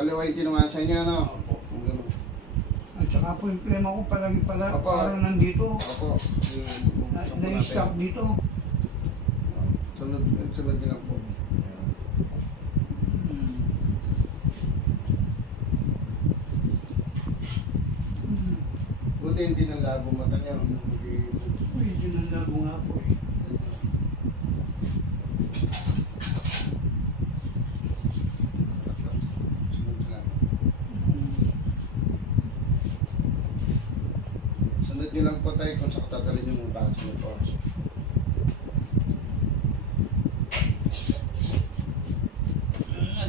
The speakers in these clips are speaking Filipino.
Kaliwa yung kinumasay niya, no? Opo. Ang ganun. At saka po yung plema ko palagi pala, Opo. parang nandito. Opo. Na-stop dito. Sunod din lang po. Buti hindi ng labo mata niya. Medyo nalabo nga po eh. Sunod nyo lang po tayo kung saan tatalin yung mga bags mo po.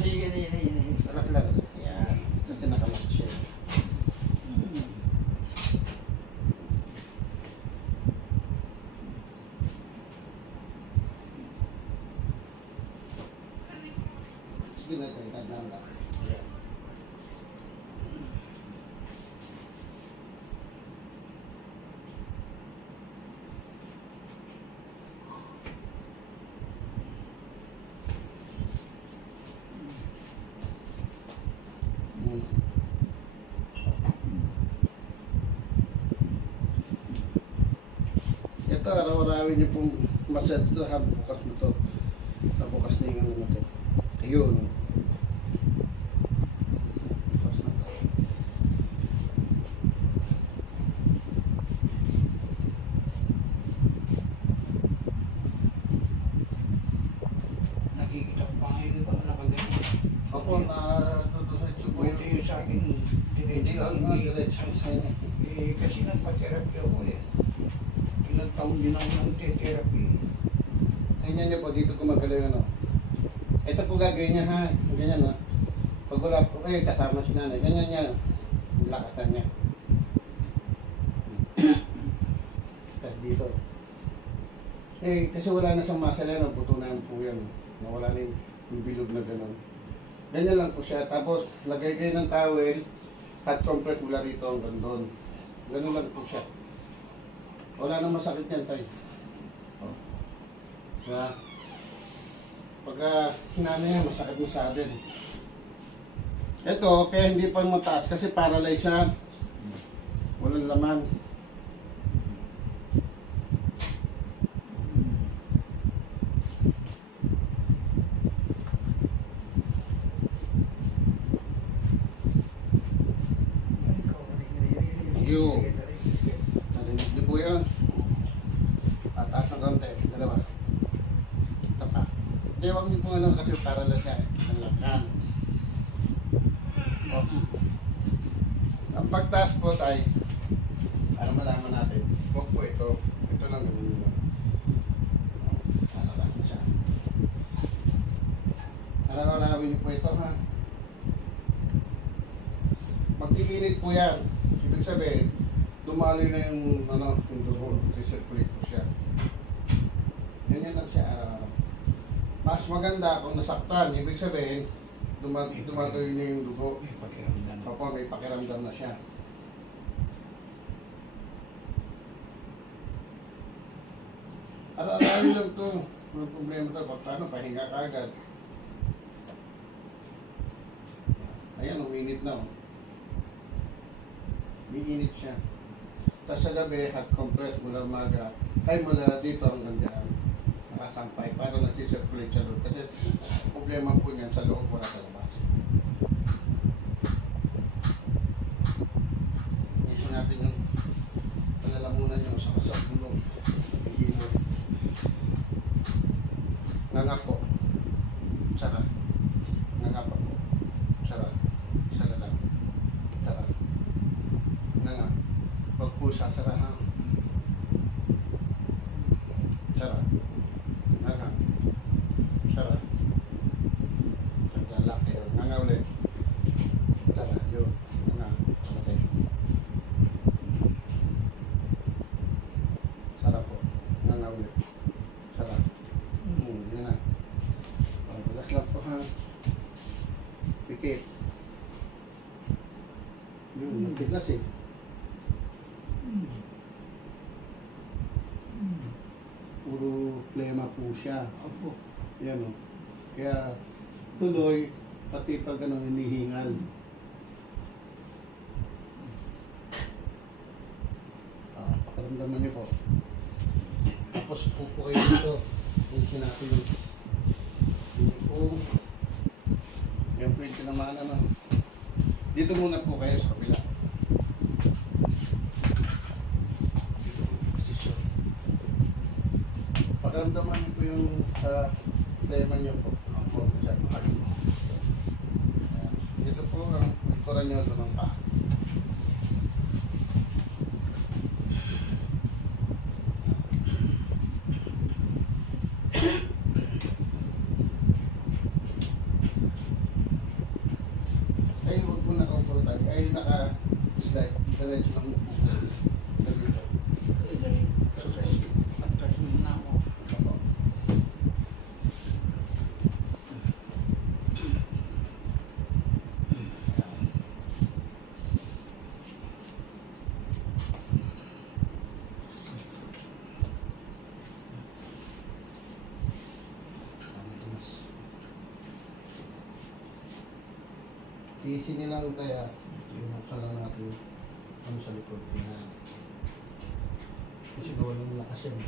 Relax lang. Yan. Kasi nakalag siya. Sige na tayo. Tandaan lang. Ito, araw-arawin niyo pong massage ito, ha, bukas mo ito. Bukas na yung ano mo ito. Ayun. Bukas na ito. Nakikita ko pa ngayon ba nakaganyan. Opo, natutusay po Buti yung sa akin, Hindi diretso ang lang diretso sa inyo. Eh, kasi nagpa-therapy ako eh. Ilang taon din ako ng therapy. Tingnan niyo po, dito gumagaling ano. Ito po gagawin niya, ha? Ganyan, ha? Pag wala po, kasama si nanay. Ganyan niya. Lakasan niya. Tapos dito. Kasi wala na siyang muscle yan, buto na po yan. Nawala na yung bilog na gano'n. Ganyan lang po siya. Tapos, lagay kayo ng towel, hot compress mula rito hanggang doon. Ganun lang po siya. Wala nang masakit yan tayo. Diba? Pagka hinana yan, masakit mo sa atin. Ito, kaya hindi pa mataas kasi paralyzed siya. Walang laman. Yo. Narinig niyo po yun. Tataas ng konti. Dalawa. Isa pa. Hindi, huwag niyo po ano kasi paralyzed siya. Ang lakan. Okay. Ang pagtaas po tayo, para malaman natin, huwag po ito. Ito lang gawin nyo. Malakas na siya. Alam-alawin niyo po ito, ha? Mag-iinit po yan. Ibig sabihin, dumaloy na yung, yung dugo, recirculate po siya. Ganyan lang siya araw-araw. Mas maganda kung nasaktan, ibig sabihin, dumaloy na yung dugo. May pakiramdam. Opo, may pakiramdam na siya. Araw-araw lang to. Ang problema to, pag pahinga ka agad. Ayan, uminit na. Umiinit siya. Tapos sa gabi, hot compress mula umaga, mula dito hanggang dyan. Nakasampay para nag-circulate siya doon. Kasi problema po niyan sa loob, wala sa labas. Isin natin yung palalamunan nyo sa kasabulong. Bigyan mo. Nganga po. Sarap. Nganga pa po. Sarap. Isa na lang. Sarap. Nganga. Huwag po sasarahan. Sarap. Nganga. Sarap. Naglalak kayo. Nganga ulit. Sarap. Yun. Nganga. Okay. Sarap po. Nganga ulit. Sarap. Yun na. Relax lang po, ha. Pikit. Matigas eh. Puro plema po siya. Opo. Yan o. Kaya tuloy, Pati pag ano, hinihingal. Pakiramdaman niyo po. Tapos upo kayo dito. Tingin natin yung upo. Yan po yung tinamaan ano. Dito muna po kayo sa kabila. Dito po yung posisyon. Pakiramdaman niyo po yung tema niyo po. Dito po ang likuran niyo ito ng paa. Ay, huwag po nakaupo tayo. Ay, naka-slide. Diretso lang mo po. Dito. Pagkas muna ako. Iisin niyo lang kaya. Buksan lang natin ano sa likod. Yan. Kasi gawa ng lakas yan.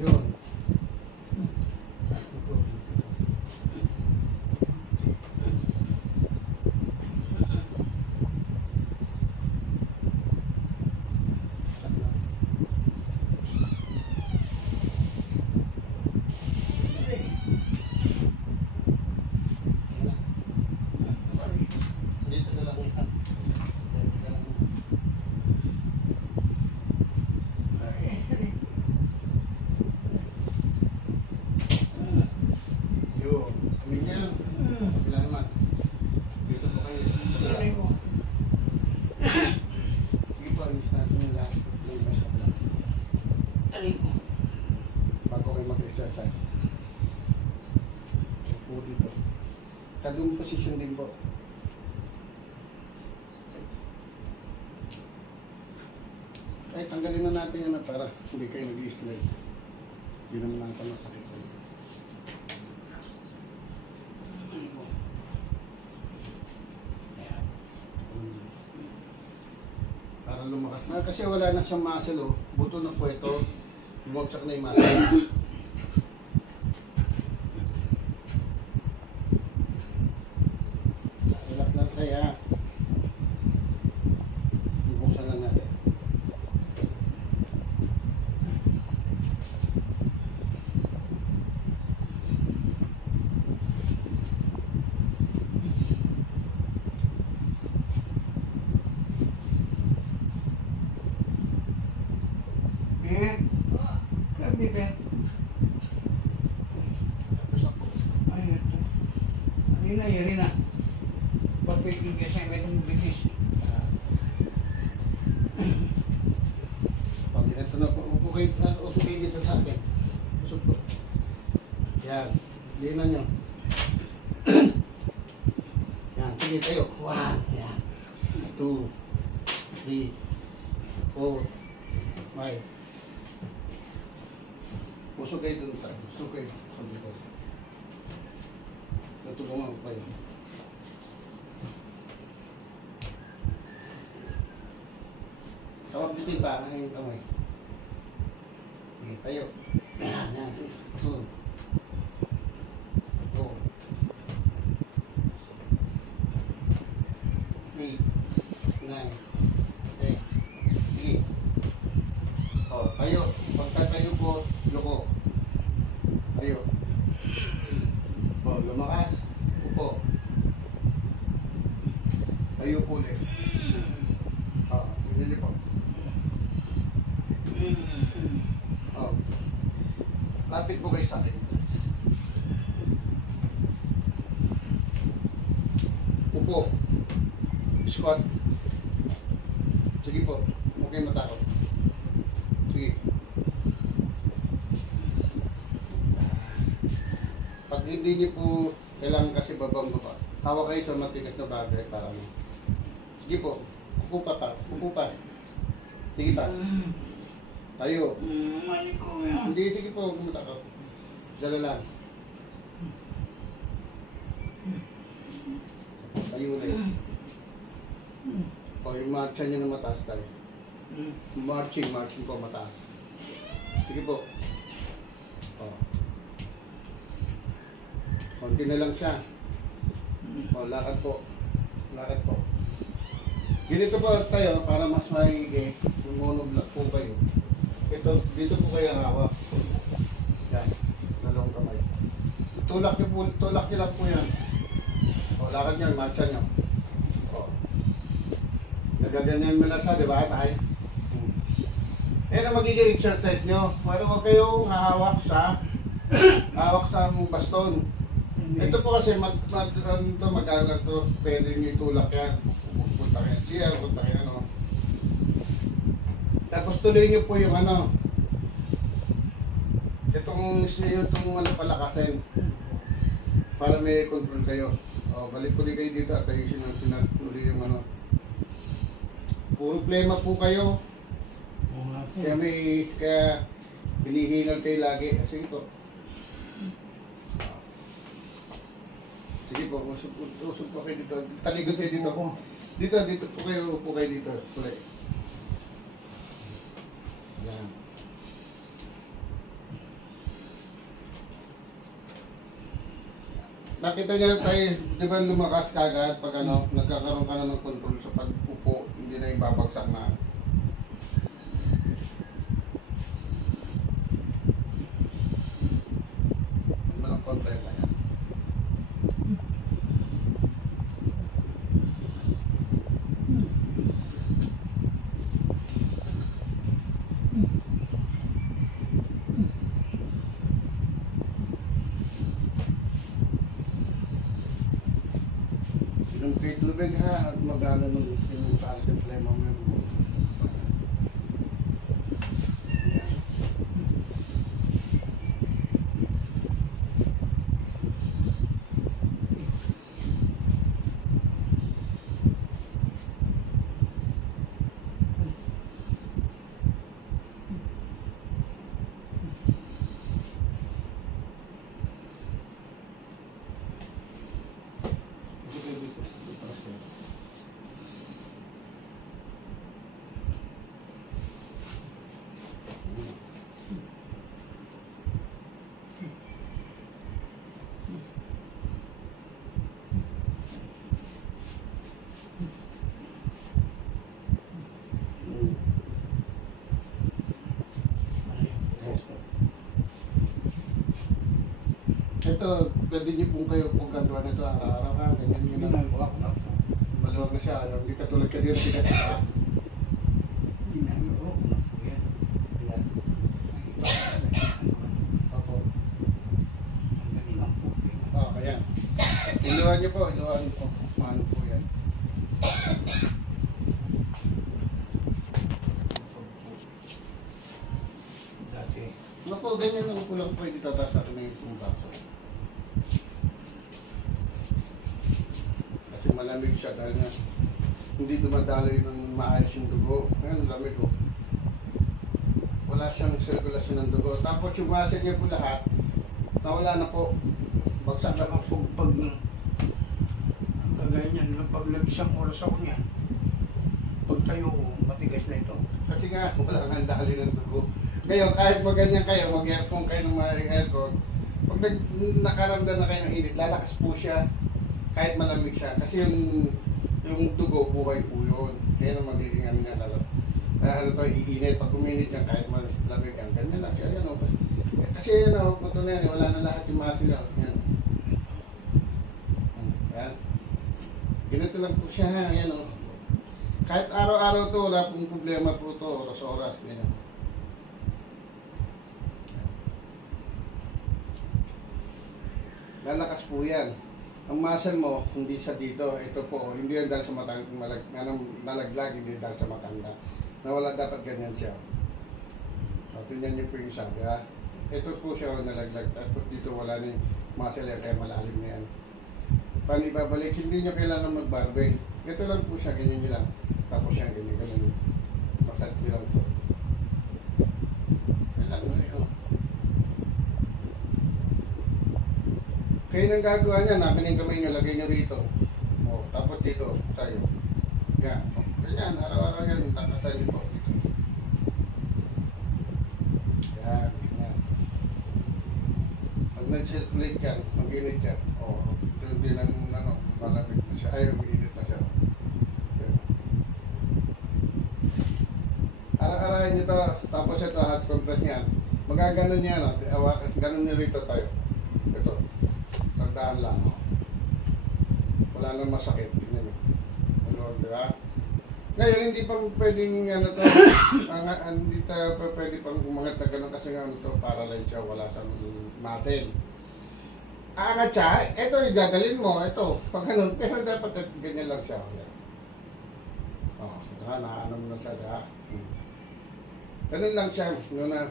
Yun. Dito na lang yan. Dito na lang. Yun. Amin yan. Kapila naman. Dito po kayo. Aray ko. Sige po, ayos natin yung lahat. Yung best of luck. Aray ko. Bago kayo mag-exercise. So po dito. Kadung position din po. Ay, tanggalin na natin yan na para hindi kayo nag-i-straight. Hindi naman natin masakit ko. Para lumakas na. Kasi wala na siyang muscle oh. Buto na po ito. Bumagsak na yung muscle. Relax lang kaya. Buksan lang natin. Ben. Grabe, Ben. Tapos na po. Ay, ito. Kanina, yari na. Pagpigil kasi ang itong bilis. Pag ito na po, upo kayo, usok kayo dito sa akin. Usok po. Yan. Linan nyo. Yan. Sige tayo. 1. Yan. 2. 3. 4. 5. Usok kayo dun tayo. Usok kayo. Sabi ko. Natulungan ko kayo. Tawag dito yung paa, yung kamay. Sige, tayo. Yan, yan. 2. 4. 8. 9. 10. Sige. O, tayo. Pagkatayo po, loko. Tayo. O, lumakas. Upo. Tayo po ulit. O, pinili po. Oh. Lapit po kayo sa akin. Upo. Squat. Sige po. Huwag kayong matakot. Sige. Pag hindi niyo po kailangan kasi babang baba. Hawak kayo sa matigas na bagay para ano. Sige po. Upo pa pa. Upo pa. Sige pa. Tayo. Mali ko yan. Hindi, sige po, huwag matakot. Dala lang. Tayo ulit. O, yung marcha nyo na mataas tayo. Marching po mataas. Sige po. O. Konti na lang siya. O, lakad po. Lakad po. Ganito po tayo para mas maigi. Lumunod po kayo. Ito, dito po kayo hawak. Yan. Dalawang kamay. Tulak niyo lang po yan. O, lakad niyan, marcha niyo. O. Nagaganyan mo na siya, di ba? Tayo. Yan ang magiging exercise nyo. Pero huwag kayong hahawak sa baston. Ito po kasi mag-alag to, pwede nyo itulak yan. Punta kayo siya, punta kayo ano. Tapos tuloy nyo po yung ano. Itong palakasin. Para may control kayo. O, balik po kayo dito at ayusin ang tuloy yung ano. Puro plema po kayo. Kaya hinihingal kayo lagi. Sige po. Sige po, usap po kayo dito. Taligod kayo dito. Dito po kayo, upo kayo dito. Tuloy. Yan. Nakita niyo tayo, di ba lumakas kagad pag ano, nagkakaroon ka na ng control sa pag-upo, hindi na ibabagsak na. Walang kontra yan. Yung kay tubig ha, at mag-ano nung para sa plema mo yung ito, pwede niyo pong kayo pong gagawa nito araw-araw ha, ganyan nyo na. Ginagawa ko na po. Maluwag na siya, hindi katulad ka dito sikat siya. Ginagawa ko na po yan. Yan. Opo. Ang dali lang po. Kaya. Iluhan niyo po, Maano po yan. Dati. Ano po, ganyan lang po lang pwede tataas natin na yung baso. Kasi malamig siya dahil nga hindi dumadaloy ng maayos yung dugo. Ngayon, lamig ko. Wala siyang sirkulasyon ng dugo. Tapos yung muscle niya po lahat, nawala na po. Bagsak na po. Saka pag kagaya niyan, pag nag-isang oras ako niyan, pag tayo ko, matigas na ito. Kasi nga, wala nga daloy ng dugo. Ngayon, kahit maganyan kayo, mag-aircon kayo ng mga aircon, pag nakaramdam na kayo ng init, lalakas po siya. Kahit malamig siya. Kasi yung dugo, buhay po yun. Kaya na magiging ano niya talaga. Ano to, iinit. Pag uminit yan, kahit malamig yan. Ganyan lang siya. Yan o. Kasi yan o, puto na yan. Wala na lahat yung mga sila. Yan. Yan. Ganito lang po siya. Yan o. Kahit araw-araw to, wala pong problema po to. Oras-oras. Ganyan. Lalakas po yan. Ang muscle mo, hindi sa dito. Ito po, hindi yan dahil sa nalaglag, hindi dahil sa matanda. Nawala dapat ganyan siya. So, tingnan niyo po yung isa, di ba? Ito po siya nalaglag. Tapos dito wala na yung muscle yan, kaya malalim na yan. Paano ibabalik? Hindi nyo kailangan mag-barbell. Ito lang po siya, ganyan nyo lang. Tapos yan, ganyan. Massage nyo lang po. Kailangan mo yun. Kayo nang gagawa niya, nakin yung kamay niyo, lagay niyo rito. O, tapos dito, tayo. Yan. O, ganyan, araw-araw yan, takasan niyo po. Dito. Yan, yan. Pag nag-circulate yan, mag-init yan. O, yun din ang, ano, malapit na siya. Ay, umiinit na siya. Yan. Araw-araw niyo to, tapos ito, hot compress niyan. Magaganon niya, no? Hawakan, ganun niyo rito tayo. Ito. Tandaan lang. Wala nang masakit. Tingnan mo. Ano, di ba? Ngayon, hindi pa pwedeng, ano to, hindi tayo pa pwede pang umangat na ganun kasi nga, ano to, paralyze siya, wala sa muscle. Aangat siya, ito, idadalin mo, ito, pag ganun, pero dapat ganyan lang siya. O, saka naano mo na siya, diba? Ganun lang siya, yun na.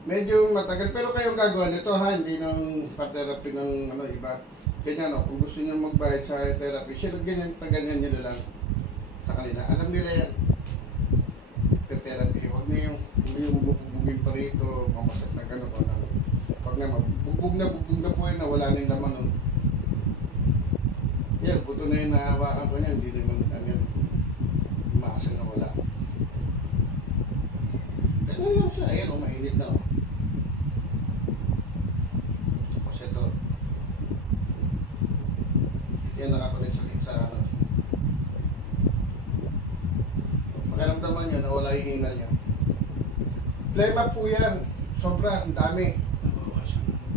Medyo matagal, pero kayong gagawa nito ha, hindi ng pa-therapy ng ano, iba. Kanya no, kung gusto niyo magbayad sa therapy, sila ganyan, ganyan nila lang sa kanila. Alam nila yan. Therapy, huwag niyo yung bubugin pa rito, mamasak na gano'n. Pag naman, bugbog na po yun, wala na yung laman nun. Yan, puto na yung nahawakan ko niyan, hindi naman, ano yan, umaasa na wala. Ganun lang siya, ayan, mainit na. Tapos ito. Yan nakakunik sa ano. Pakiramdaman nyo, nawala yung hinal niya. Plema po yan. Sobra, ang dami.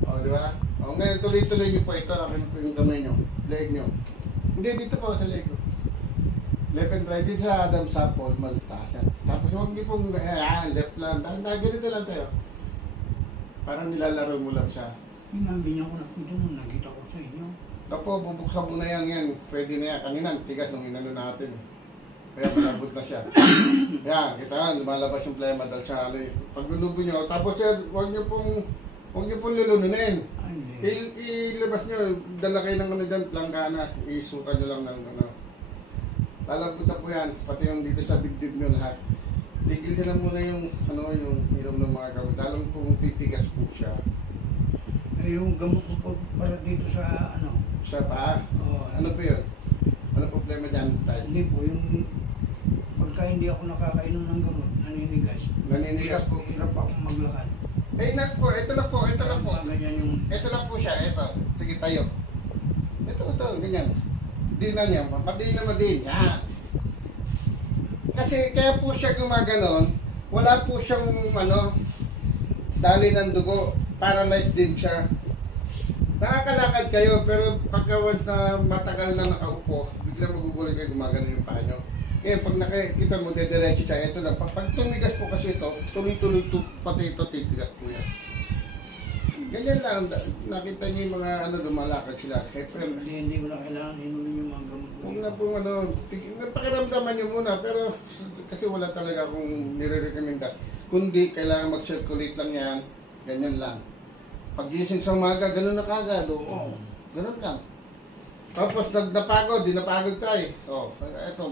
O, di ba? O, ngayon tuloy-tuloy nyo po ito. Akin po yung kamay nyo. Leg nyo. Hindi, dito po sa leg ko. Left and right din sa Adam Sapol, malitaas yan. Tapos huwag niyo pong, left lang. Ganito lang tayo. Parang nilalaro mo lang siya. Binabinyan ko na po doon, nakita ko sa inyo. Tapos bubuksan mo na yan. Pwede na yan. Kanina, tigas nung inano natin. Kaya malabot na siya. Yan, kita nga, lumalabas yung plema dahil sa ano. Pag lunubo nyo, tapos yan, huwag niyo pong lulununin. Ay, hindi. Ilabas nyo, dala kayo ng ano dyan, planggana. Isukan nyo lang ng ano. Lalabot na po yan, pati yung dito sa dibdib nyo lahat. Tigil nyo na muna yung, ano, yung inom ng mga gamot. Lalong pong titigas po siya. Eh, yung gamot ko po para dito sa ano. Sa paa? Oh, Ano po yun? Ano problema dyan tayo? Hindi po, yung pagka hindi ako nakakainom ng gamot, naninigas. Naninigas po. Hirap akong maglakad. Eh, nak po, ito lang po, ito lang po. Ganyan yung... Ito lang po siya, ito. Sige tayo. Ito, ganyan. Di na niya, madiin. Yan. Kasi kaya po siya gumaganon, wala po siyang ano, dali ng dugo, paralyzed din siya. Nakakalakad kayo, pero pagka once na matagal na nakaupo, bigla maguguloy kayo, gumagano yung paa nyo. Ngayon, pag nakikita mo, dediretso siya, ito lang. Pag tumigas po kasi ito, tuloy-tuloy pati ito, titigas po yan. Ganyan lang, nakita niyo yung mga ano, lumalakad sila. Eh, pero Hindi ko na kailangan inumin yung mga gamot ko. huwag na pong ano, pakiramdaman nyo muna, pero kasi wala talaga akong nire-recommenda. Kundi, kailangan mag-circulate lang yan, ganyan lang. Pag gising sa umaga, ganun na kagad. Oo, ganun lang. Tapos napagod, di napagod tayo. O, eto,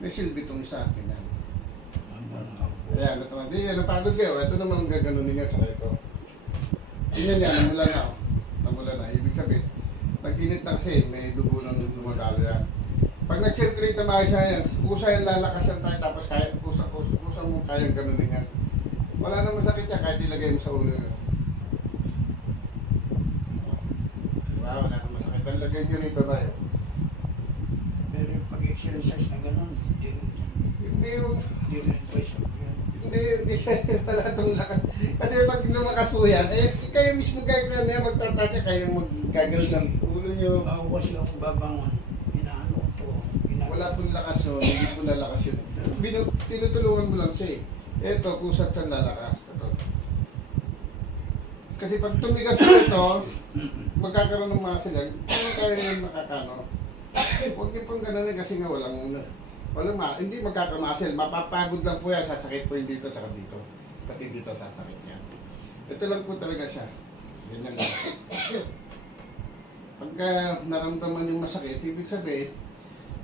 may silbi itong isa akin. Ayan, ito lang. Di, napagod kayo. Ito naman ang gaganunin niya sa ito. Tingnan niya, namula na. Namula na. Ibig sabihin, nag-init na kasi, may dugo ng dumadalo yan. Pag nag-circulate na maayos yan, kusa yung lalakasan tayo, tapos kaya, kusa mo kayang ganunin yan. Wala namang sakit yan, kahit ilagay mo sa ulo yun. Diba? Wala namang sakit. Lagay nyo rito tayo. Pero yung pag-exercise na gano'n, Hindi yung... hindi rin advice ko yan. Hindi, wala itong lakas. Kasi pag lumakas po yan, eh, kayo mismo gagawin niya, magtatasya kayo magagawin sa ulo nyo. Bago kasi ako babangon, inaano ko. Wala pong lakas yun, hindi po lalakas yun. Tinutulungan mo lang siya eh. Ito, kung saan saan lalakas. Ito. Kasi pag tumigas po ito, magkakaroon ng muscle yan, kung kaya nyo makakano. Huwag niyo pong ganun kasi nga hindi magkakamuscle. Mapapagod lang po yan, sasakit po yung dito, saka dito. Pati dito sasakit yan. Ito lang po talaga siya. Ganyan lang. Pagka naramdaman yung masakit, ibig sabihin,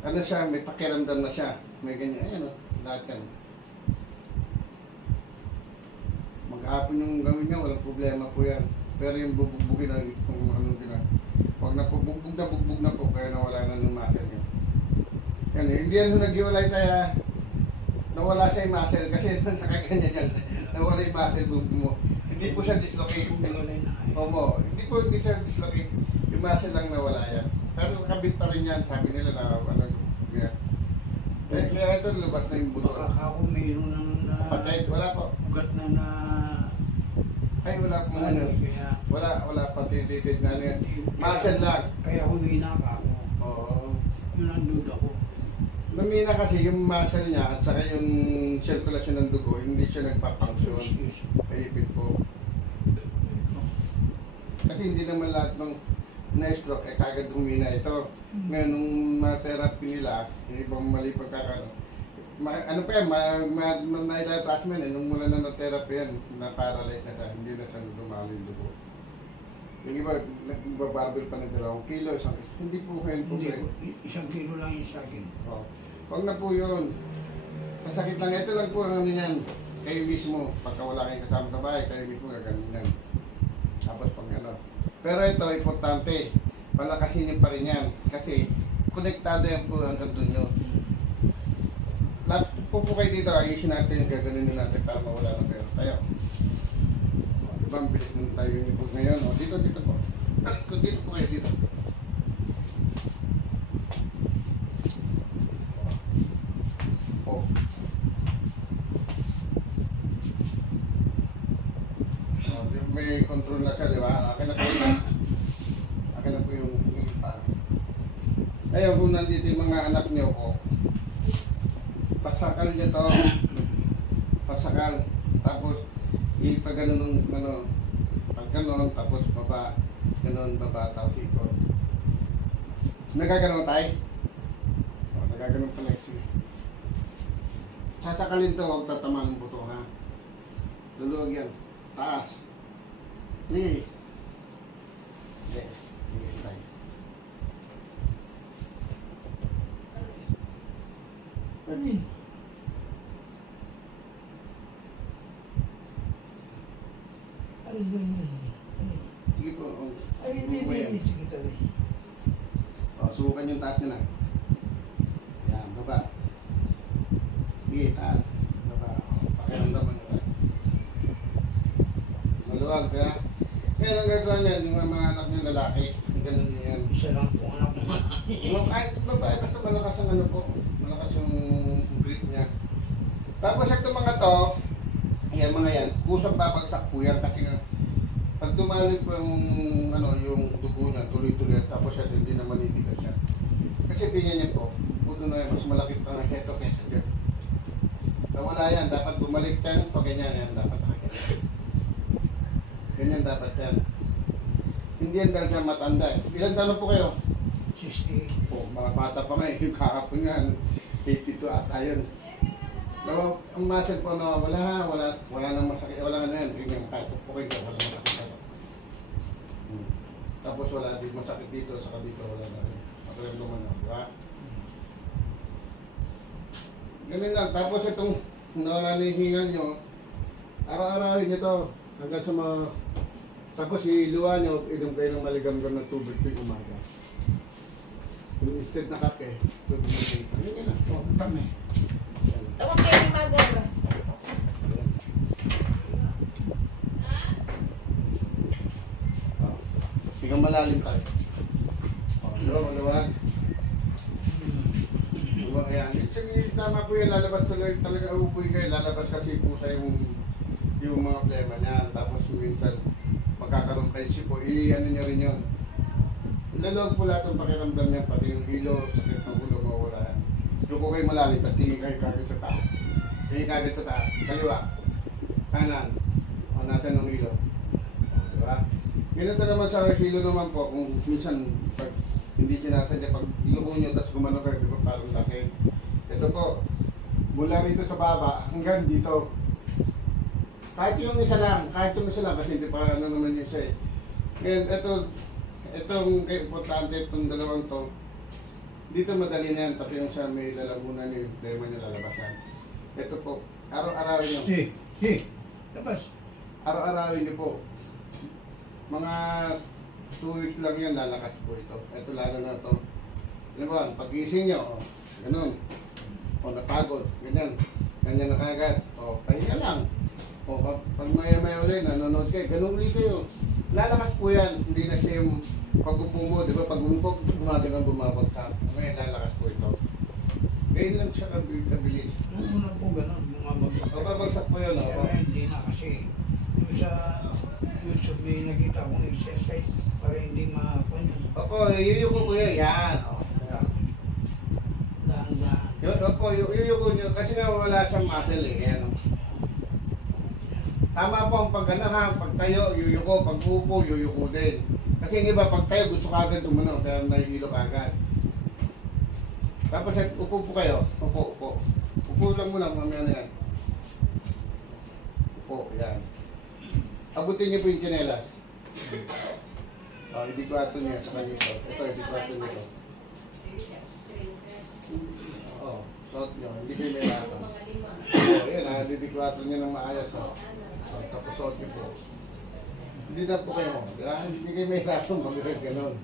ano siya, may pakiramdam na siya. May ganyan, ayan o, lahat yan. Maghapon yung gawin niya, walang problema po yan. Pero yung bubugbugin na, kung ano gina. Pag bugbog na po, kaya nawala na ng muscle niya. Yan, hindi yan nag-iwalay tayo. Nawala siya yung muscle kasi nakaganyan yan. Nawala yung muscle mo. Hindi po siya dislocate. Hindi siya dislocate. Yung muscle lang nawala yan. Pero kabit pa rin yan, sabi nila na ano. Yeah. Kaya ito, lumabas na yung buto. Baka ako mayroon ng Patay, wala po. ugat na Ay, wala po ano. kaya Wala pati related na ano yan. Muscle lang. kaya humina ka ako. Oo. Yun ang duda ko. Namina kasi yung muscle niya at saka yung circulation ng dugo, hindi siya nagpapunction. Excuse. Kaipit po. Kasi hindi naman lahat ng na-stroke eh kagad humina ito. Ngayon, nung ma-therapy nila, yung ibang mali pagkakaroon, ano pa yan, naitataas mo yan eh, nung mula na na-therapy yan, na-paralyze na siya, hindi na siya dumalo yung dugo. Yung iba, nagbabarbell pa ng 2 kilo, isang kilo. Hindi po kayo po. Hindi, 1 kilo lang yung sa akin. Oh. Huwag na po yun. Masakit lang. Ito lang po ang ano yan. Kayo mismo. Pagka wala kayong kasama sa bahay, kayo mismo gaganin yan. Tapos pag ano. Pero ito, importante. Palakasin niyo pa rin yan. Kasi, konektado yan po hanggang dun yun. Lahat po kayo dito, ayusin natin, gaganin natin para mawala ng pera tayo. Diba, ang bilis nung tayo yung ipog ngayon. O, dito po. Dito po kayo, dito. O. May control na siya, di ba? Akin na po yun. Akin na po yung ipa. Ngayon, kung nandito yung mga anak niyo po, pasakal niyo to. Pasakal. Tapos, ipaganon ng ano, pag ganon, tapos baba, ganon, baba, tapos ikot. Nagaganon tayo? O, nagaganon pala ito. Sasakalin to, huwag tatamaan ng buto, ha? Luluwag yan. Taas. Hindi. Hindi. Hindi tayo. Ano yun? Ano yun? Sige po. Ay, hindi. Sige tabi. O, subukan yung taas nyo na. Yan, baba. Sige, taas. Baba. O, pakiramdaman nyo tayo. Maluwag, ha? Ngayon ang gagawa niyan, yung mga anak nyo lalaki, ganun nyo yan. Isa lang po anak mo. Yung kahit babae, basta malakas ang ano po, malakas yung grip niya. Tapos ito mga to, yan mga yan, kusang babagsak po yan kasi nga, pag dumali po yung, ano, yung dugo niya, tuloy-tuloy, tapos siya hindi na maninigas siya. Kasi tingnan niya po, puto na yan, mas malaki pa nga ito kaysa dyan. Nawala yan, dapat bumalik yan, pag ganyan yan, dapat nakaganyan. Ganyan dapat yan. Hindi yan dahil siya matanda eh. Ilan taon po kayo? 60. Po, mga bata pa ngayon, yung kakapon nga, 82 ata yun. Diba, ang muscle po na wala nang masakit, wala na yan. Ganyan, kahit po kayo, wala masakit na. Tapos wala din masakit dito, saka dito, wala na rin. Matalang naman na, di ba? Ganun lang, tapos itong nawala na yung hingal nyo, araw-arawin nyo to, hanggang sa mga, tapos iluwa nyo, inom kayo ng maligam-gam na tubig tuwing umaga. Kung instead na kape, tubig na kayo. Ano yun lang? O, kami. Tawag kayo ng magobra. Ikaw malalim tayo. Diba, maluwag? Diba, kaya, sige, tama po yan, lalabas talaga upoy kayo, lalabas kasi po sa yung mga problema niyan. Tapos minsan, magkakaroon kayo sipo, ano nyo rin yun. Lalawag po lahat ng pakiramdam niya, pati yung hilo, sakit ng ulo, mawala yan. Luko kayo malalim, at tingin kayo kagad sa taas. Tingin kagad sa taas, kaliwa, kanan, o nasan ng hilo. Diba? Ganito naman sa hilo naman po, kung minsan, pag hindi sinasadya, pag luko nyo, tapos gumano kayo, di ba parang lasing. Ito po, mula rito sa baba, hanggang dito. Kahit yung isa lang, kasi hindi pa ano naman yun siya eh. Ngayon, itong importante, itong dalawang to, dito madali na yan, pati yung sa may lalagunan niyo, demo nyo lalabasan. Ito po, araw-arawin nyo. Labas. Araw-arawin nyo po. Mga 2 weeks lang yan, lalakas po ito. Ito lalo na ito. Ano ba, pag-gising nyo, ganun. O napagod, ganyan. Ganyan na kagad. O, pahinga lang. O, pag maya-maya ulit, nanonood kayo, ganun ulit kayo. Lalakas po yan, hindi na siya yung pag-upo mo, di ba? Pag umupok, gumagano'n bumabagsak. Ngayon, lalakas po ito. Ngayon lang siya kabilis. Yung una po ganun, bumabagsak. Babagsak po yun, Kaya o. hindi na kasi yung sa YouTube may nakita akong exercise para hindi makuha yun. Opo, yuyuko ko yun, yan. O. Tapos, dahan-dahan. Opo, yuyuko nyo, kasi nga wala siyang muscle eh. Yan. Tama po ang pagano ha, pagtayo, yuyuko, pag upo, yuyuko din. Kasi yung iba, pagtayo, gusto kagad umano, kaya nahihilo kagad. Tapos upo po kayo, upo. Upo lang muna, mamaya na yan. Upo, yan. Abutin niyo po yung tsinelas. Hindi ko ato niya sa kanya ito. Ito, hindi ko ato niya ito. Oo, suot niyo, hindi kayo may lato. Yan ha, didikwato niya ng maayos. Tapos suot niyo po. Hindi na po kayo, hindi kayo may lato, mag-red ganon.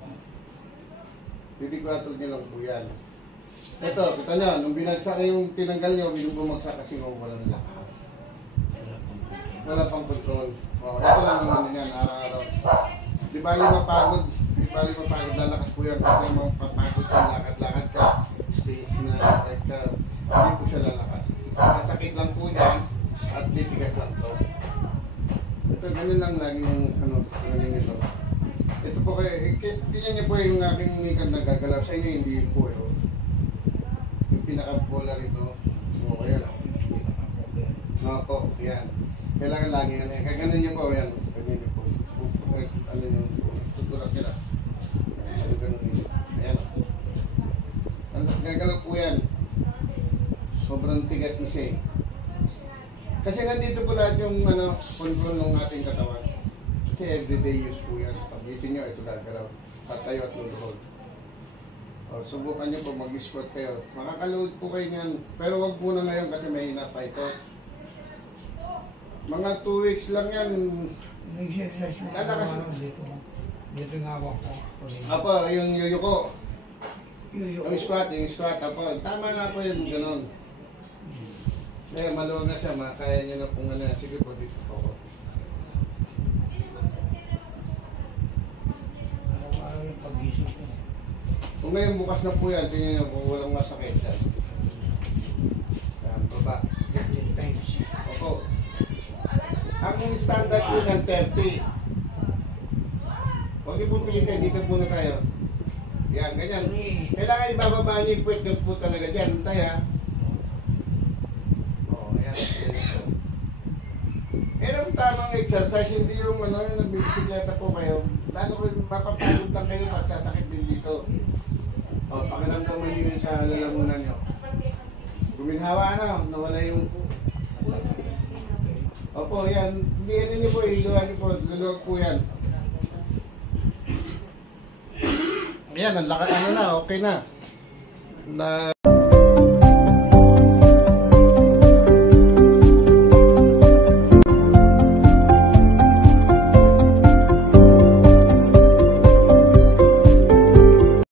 Didikwato niyo lang po yan. Ito, kita niyo, nung binagsak na yung tinanggal niyo, binubumagsak kasi wala na lakas. Wala pang control. Ito lang naman yan, araw-araw. Di bali mapagod, lalakas po yan. Kasi mapapagod ka, lakad-lakad ka, stay na, hindi po siya lalakas. Sakit lang po yan, at titigas lang to. Ito, ganun lang lagi yung, ganun ito. Ito po kayo, tingnan niyo po yung aking mikad na gagalaw. Sa inyo, hindi po yun. Yung pinaka-polar ito, okay yan. Po, yan. Kailangan lagi yan. Kaya ganun niyo po, yan. Ganun niyo po. Ano yung tutulak nila. So, ganun niyo. Ayan. Gagalaw po yan. Sobrang tigas na siya eh. Kasi nandito po lahat yung control ng ating katawan. Kasi everyday use po yan. Pag-isip nyo, ito gagalaw. Patayo at luluhod. O, subukan nyo po mag-squat kayo. Makakaload po kayo niyan. Pero wag muna ngayon kasi may hina pa ito. Mga 2 weeks lang yan. Nag-exercise mo Lalakas. dito. Dito nga ako. Apo, yung yuyuko. Yuyo. Yung squat. Apo, tama na po yung ganun. Kaya maluwag na siya, kaya niya na pong sige po, dito po ako. Araw-araw yung pag-isip ko. Kung ngayon bukas na po yan, tingnan niyo kung walang masakit siya. Yan, baba. 15 times. Opo. Ang standard po ng 30. Huwag niyo po pilitin, dito muna tayo. Yan, ganyan. Kailangan ibababa niyo yung puwet nyo po talaga dyan. Tayo. Ayan. Pero tamang exercise, hindi yung yung nagbibisikleta po kayo. Lalo ko mapapagod lang kayo at sasakit din dito. Pakiramdaman nyo yun sa lalamunan nyo. Guminhawa nawala yung... Opo, yan. Biyanin nyo po, iluhan nyo po. Luluwag po yan. Ayan, ang lakas na, okay na.